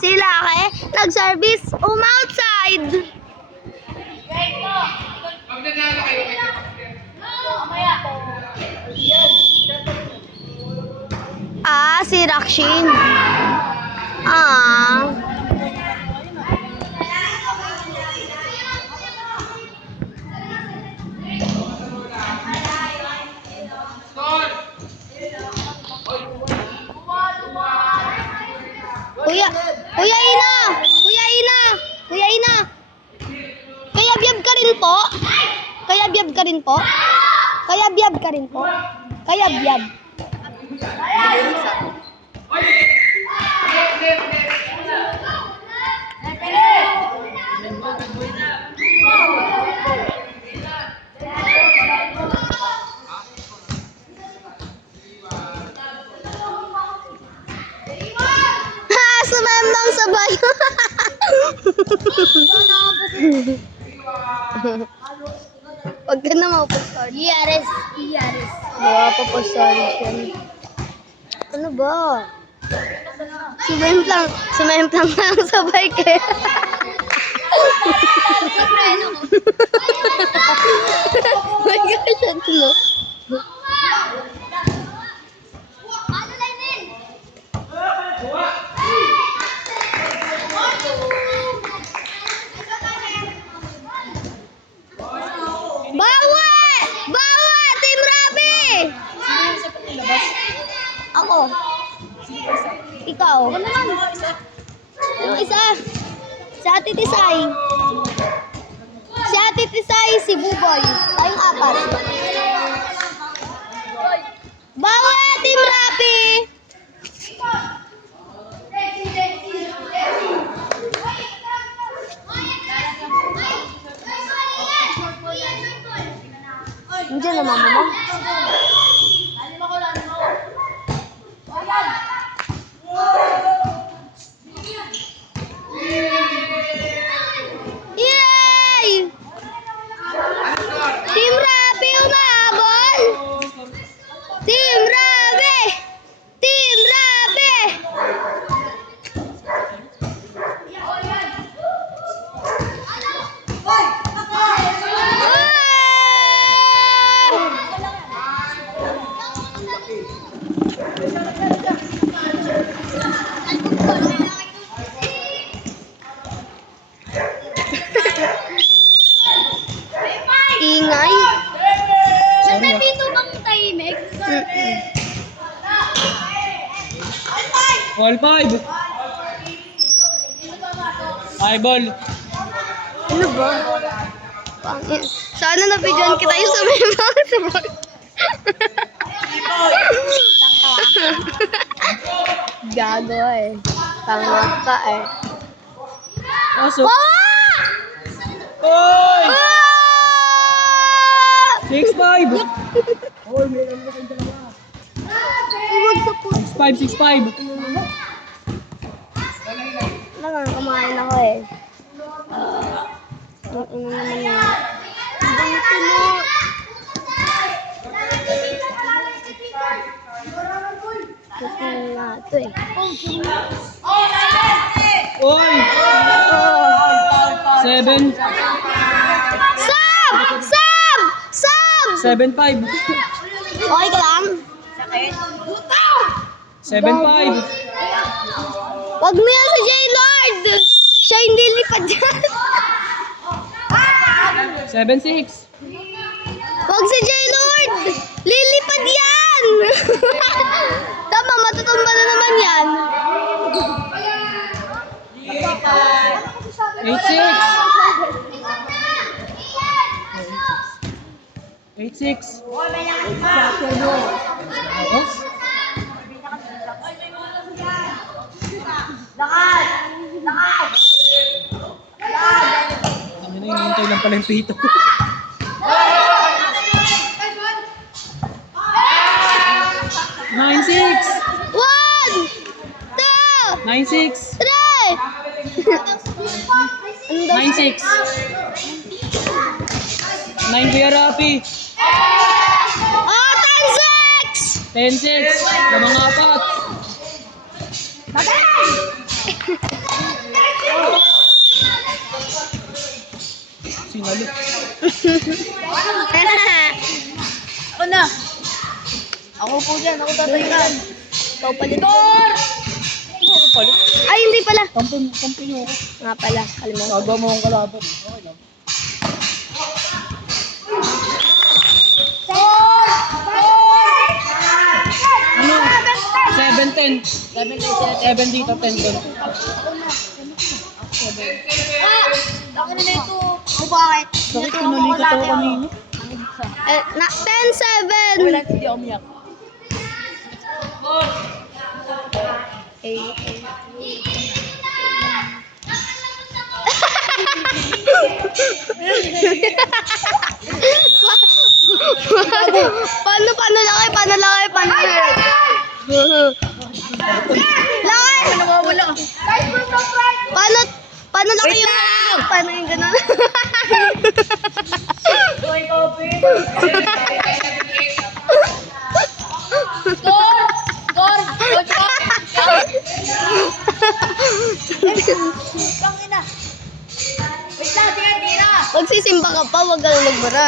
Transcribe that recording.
Sila nag-service outside. Si Rakshin. Kuya Ina. Kaya biyab ka rin po? Kaya biyab. Sumamdang sabay. Huwag ka na mapapasal. Iyares. Mapapasal yan. Ano ba? Sumemplang lang sabay kayo. My gosh, ano? Bawa! Team Rabi! Ako. Ikaw. Yung isa. Si Ate Tisay. Si Buboy. Tayong apat. Bawa! Team Rabi! Nandiyan na mama mo. Yay! Team Rabi umabol! Team Rabi! Ingay. Nandito bang tahimik? All 5. Eyeball. Ano ba? Pangin. Sana nabidyan kita yung sumibang. Gago Tangat ka Pasok. Oy! 6-5. Oy, meron na kayong dalawa. 6-5. Kumain ako Ang ina naman yan. Dito mo. Gusto nga ito Oy! 7. Sam! 7-5. Okay ka lang? 7-5. Wag mo yan sa J-Lord! Siya hindi lipad dyan. 7-6. Wag sa J-Lord! Lilipad yan! Tama, matutumba na naman yan. 8-6. 8-6. Kami na hinihintay lang pala yung pito. 9-6. 1, 2, 9-6. 3! 9-6. 9 Kuya Rapi. 10-6. 10-6. Lamang apat. Sinalo. Ako na. Ako po dyan. Ako tatay ka. Ikaw pala. Ako pala. Ay, hindi pala. Kampi nyo ako. Nga pala, kalimutan. Nagawa mo akong kalaban. Okay lang. Ano? 7-10. 7 dito, 10 doon. Ako na ito. O bakit? Bakit pinalikat ako kanina? Na, 10-7. Wala hindi ako umiyak. Paano laki? Laki! Nawawala. Paano laki yung... Paano yung ganun? Hoy, Kobe. Score! Score! Coach ko! Tangina. Wait lang, sige, tira. Magsisimba ka pa, wag kang magbara.